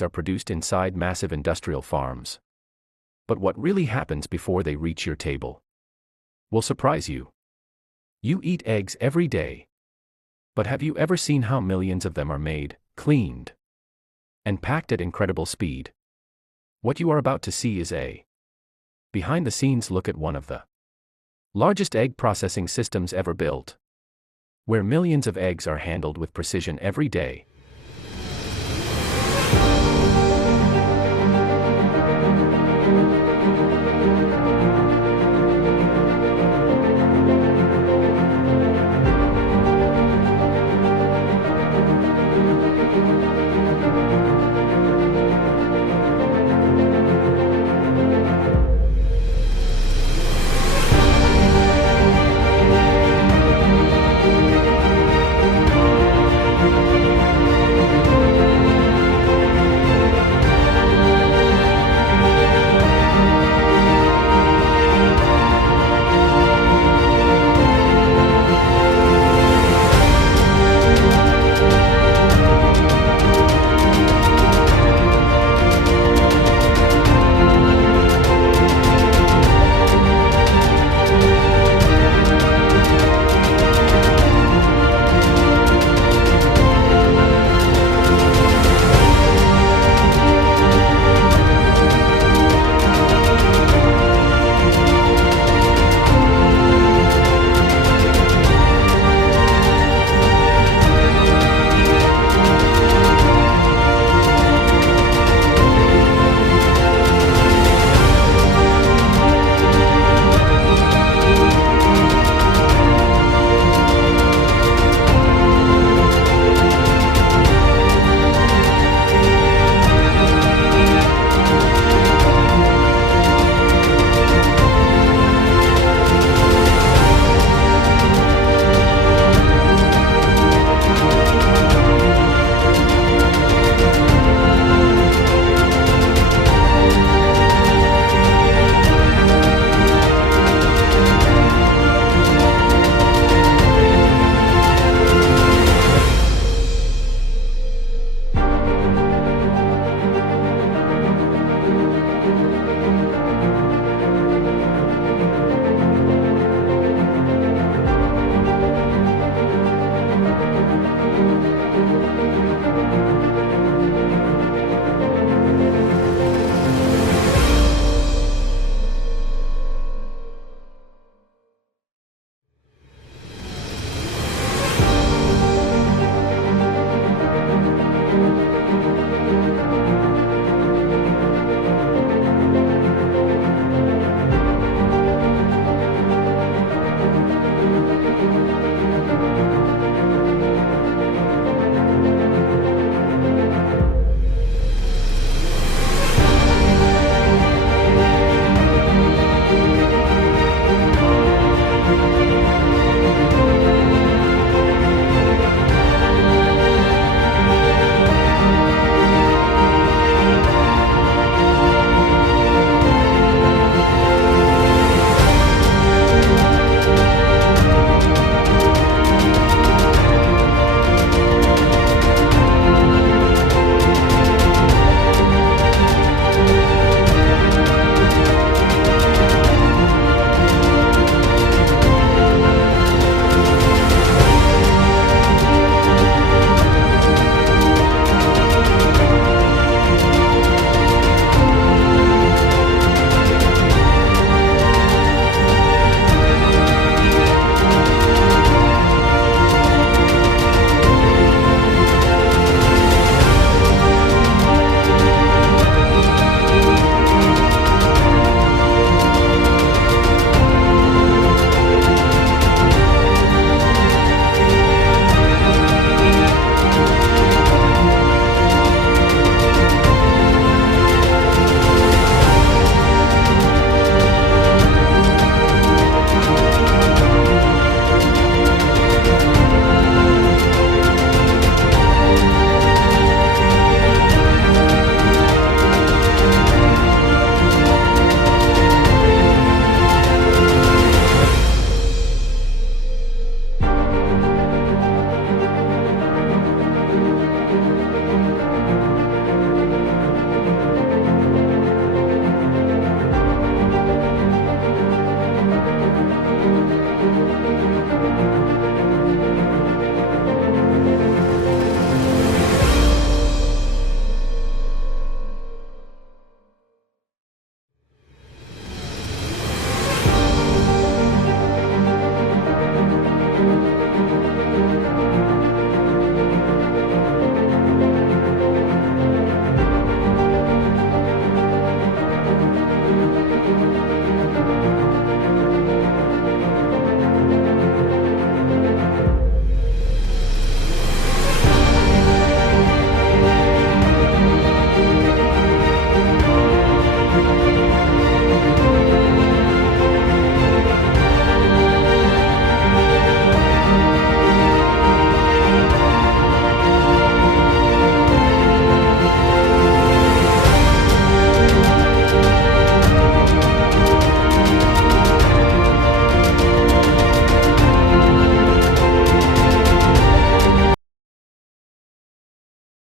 are produced inside massive industrial farms. But what really happens before they reach your table will surprise you. You eat eggs every day. But have you ever seen how millions of them are made, cleaned, and packed at incredible speed? What you are about to see is a behind-the-scenes look at one of the largest egg processing systems ever built, where millions of eggs are handled with precision every day,